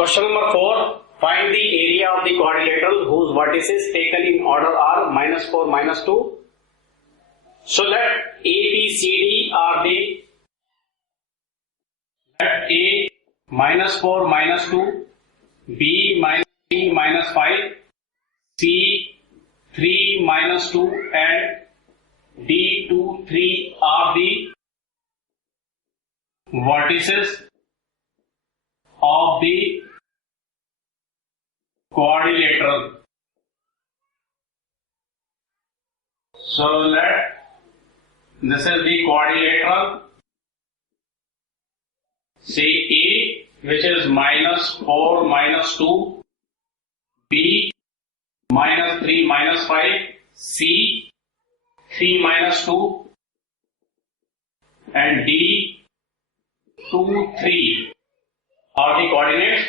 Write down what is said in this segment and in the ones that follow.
Question number 4. Find the area of the quadrilateral whose vertices taken in order are -4, -2. So let A, B, C, D are the let A -4, -2, B -3, -5, C 3, -2 and D 2, 3 are the vertices of the quadrilateral. So this is the quadrilateral. See A, which is -4, -2, B -3, -5, C 3, -2 and D 2, 3 are the coordinates.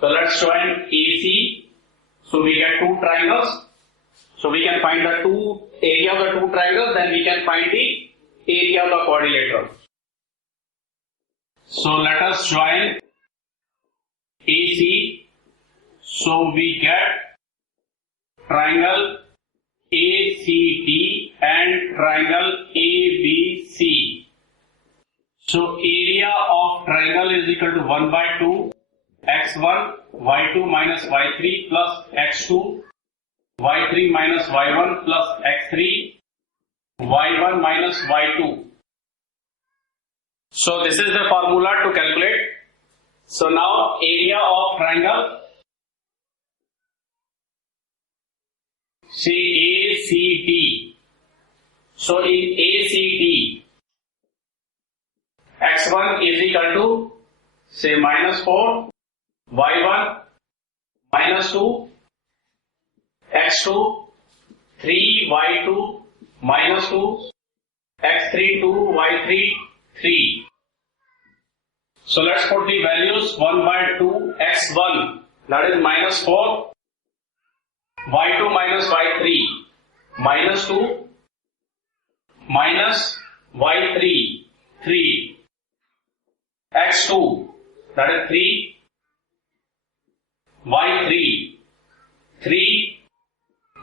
So let's join AC. So we get two triangles. So we can find the area of the two triangles, then we can find the area of the quadrilateral. So let us join AC. So we get triangle ACD and triangle ABC. So area of triangle is equal to 1/2 x1 y2 minus y3 plus x2 y3 minus y1 plus x3 y1 minus y2. So this is the formula to calculate. So now area of triangle, see ACD. So in ACD, x1 is equal to say -4, y1 -2, x2 3, y2 -2, x3 2, y3 3. So let's put the values 1/2 x1, that is -4, y2 minus y3 -2 minus y3 3, x2 that is 3, y3 3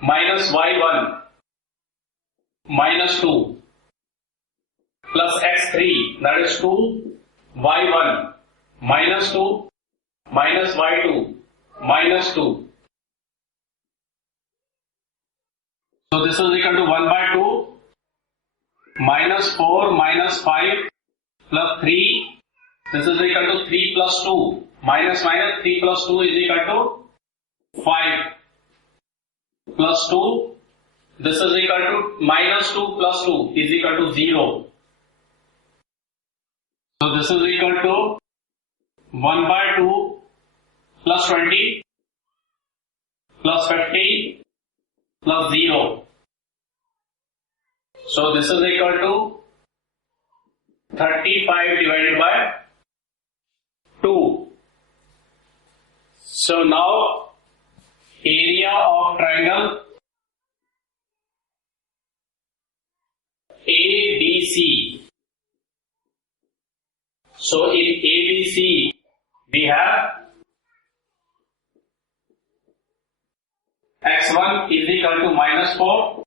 minus y1 -2 plus x3 that is 2, y1 -2 minus y2 -2. So this is equal to 1/2 -4 -5 plus 3. This is equal to 3 plus 2 minus 3 plus 2 is equal to 5 plus 2. This is equal to -2 plus 2 is equal to 0. So this is equal to 1/2 plus 20 plus 50 plus 0. So this is equal to 35 divided by 2. So now area of triangle ABC. So in ABC we have x1 is equal to -4,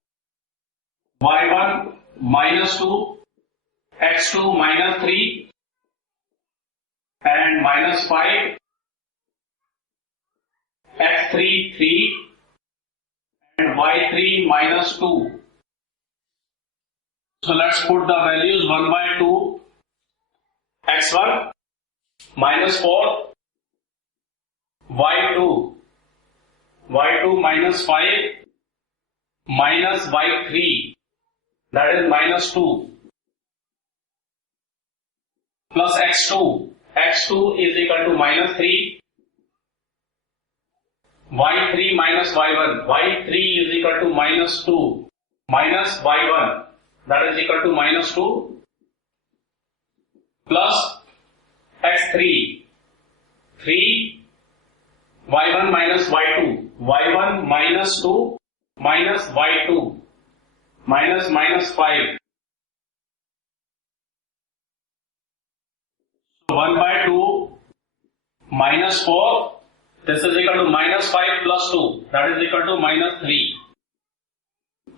y1 -2, x2 -3 and -5, x3 3 and y3 -2. So let's put the values 1/2 x1 -4, y2 -5 minus y3 that is -2 plus x2 is equal to -3, y3 minus y1, y3 is equal to -2 minus y1 that is equal to -2 plus x3 3, y1 minus y2, y1 minus 2 minus y2 minus 5. So 1/2 minus 4. This is equal to minus 5 plus 2. That is equal to minus 3.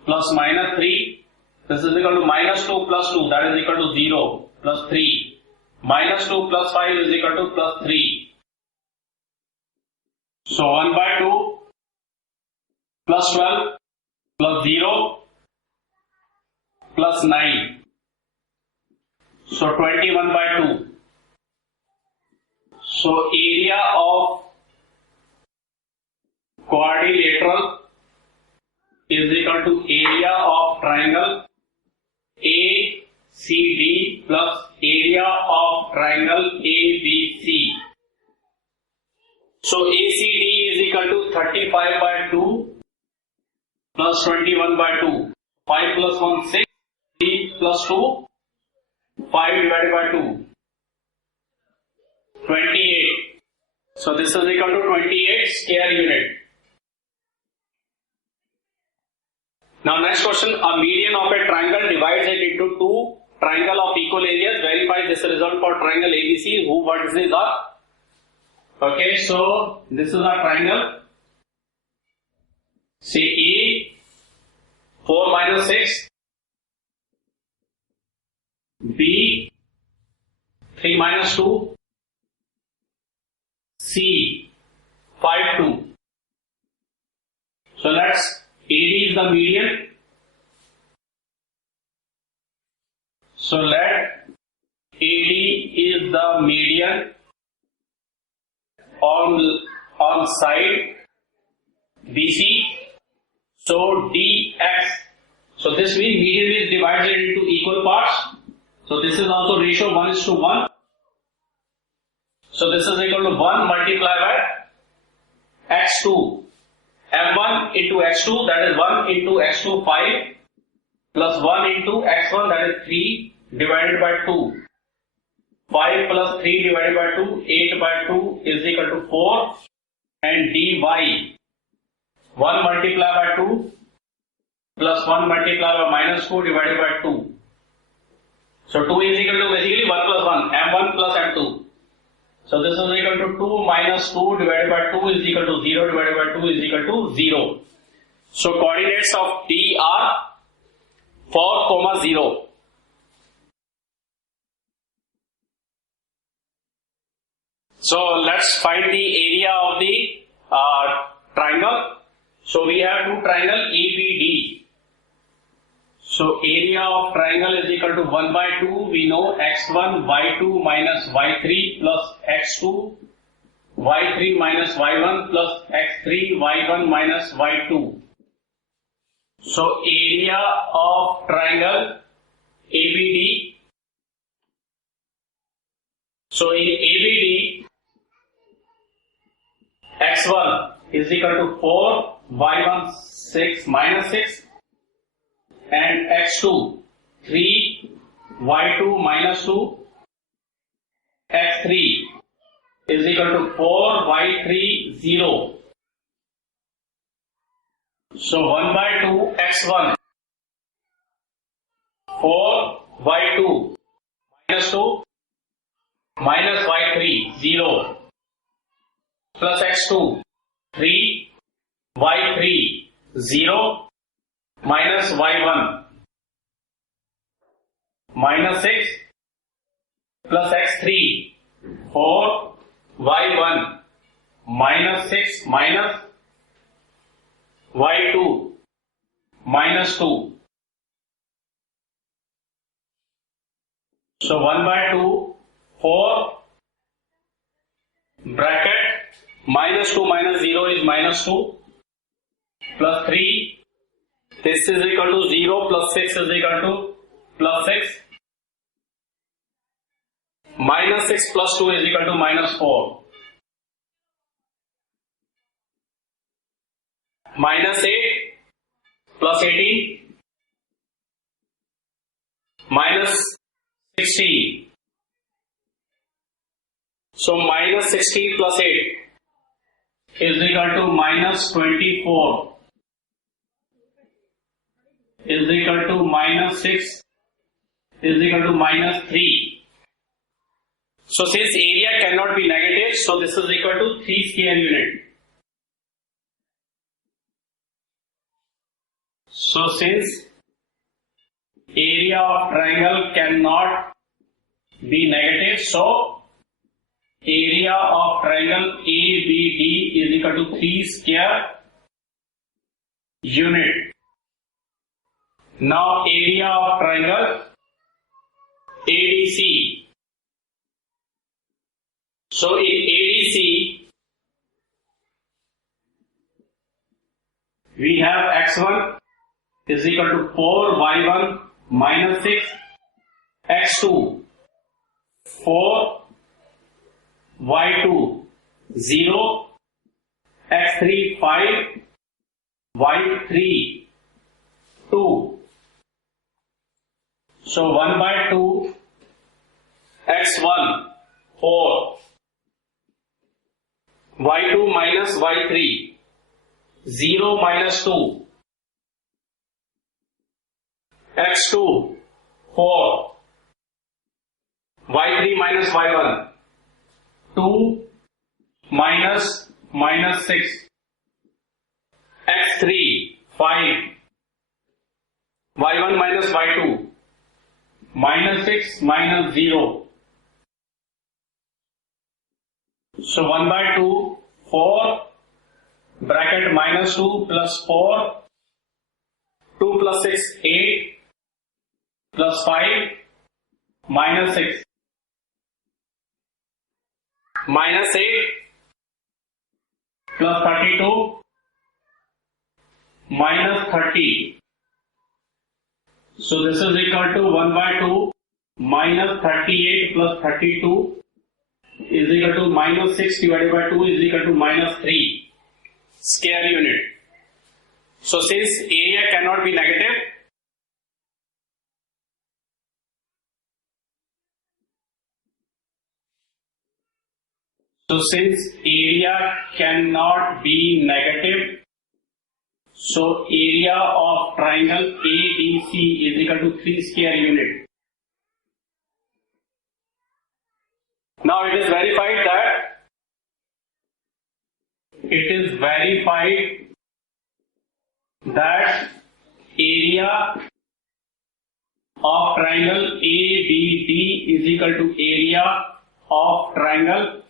Plus minus 3. This is equal to minus 2 plus 2. That is equal to 0. Plus 3. Minus 2 plus 5 is equal to plus 3. So 1 by 2 plus 12 plus 0 plus 9. So 21 by 2. So area of quadrilateral is equal to area of triangle ACD plus area of triangle ABC. So ACD is equal to 35 by 2 plus 21 by 2. 5 plus 1, 6. 3 plus 2, 5 divided by 2. 28. So this is equal to 28 square unit. Now next question, a median of a triangle divides it into two triangle of equal areas. Verify this result for triangle ABC. Who vertices are? Okay, so this is our triangle. Say A, 4 minus 6. B, 3 minus 2. C, 5, 2. So let's, AD is the median. So let AD is the median on side BC. So DX. So this means median is divided into equal parts. So this is also ratio 1:1. So this is equal to 1 multiplied by x2. M1 into x2, that is 1 into x2 5 plus 1 into x1, that is 3 divided by 2. 5 plus 3 divided by 2, 8 by 2 is equal to 4, and dy 1 multiplied by 2 plus 1 multiplied by minus 2 divided by 2. So 2 is equal to basically 1 plus 1, m1 plus m2. So this is equal to 2 minus 2 divided by 2 is equal to 0 divided by 2 is equal to 0. So coordinates of D are 4, 0. So let's find the area of the triangle. So we have two triangle ABD. So area of triangle is equal to 1 by 2. We know x1 y2 minus y3 plus x2 y3 minus y1 plus x3 y1 minus y2. So area of triangle ABD. So in ABD, x1 is equal to 4, y1 6 minus 6, and x2 3, y2 minus 2, x3 is equal to 4, y3 0. So 1 by 2 x1 4, y2 minus 2 minus y3 0 plus x2 3, y3 0 minus y1 minus 6 plus x3 4, y1 minus 6 minus y2 minus 2. So 1 by 2, 4 bracket minus 2 minus 0 is minus 2 plus 3. This is equal to 0 plus 6 is equal to plus 6. Minus 6 plus 2 is equal to minus 4. Minus 8 plus 18 minus 16. So minus 16 plus 8 is equal to minus 24 is equal to minus 6 is equal to minus 3. So since area cannot be negative, so this is equal to 3 square unit. So since area of triangle cannot be negative, so area of triangle ABD is equal to 3 square unit. Now area of triangle ADC. So in ADC we have x1 is equal to 4 y1 minus 6, x2 4 y2 0, x3 5 y3 2. So 1 by 2 x1 4 y2 minus y3 0 minus 2 x2 4 y3 minus y1 2 minus 6 x3 5 y1 minus y2 minus 6 minus 0. So 1 by 2 4 bracket minus 2 plus 4 2 plus 6 8 plus 5 minus 6 minus 8 plus 32 minus 30. So this is equal to 1 by 2 minus 38 plus 32 is equal to minus 6 divided by 2 is equal to minus 3 square unit. So since area cannot be negative, so area of triangle ADC is equal to 3 square unit. Now it is verified that area of triangle ABD is equal to area of triangle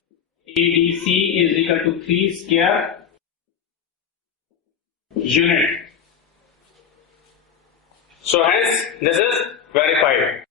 ADC is equal to 3 square unit. So hence this is verified.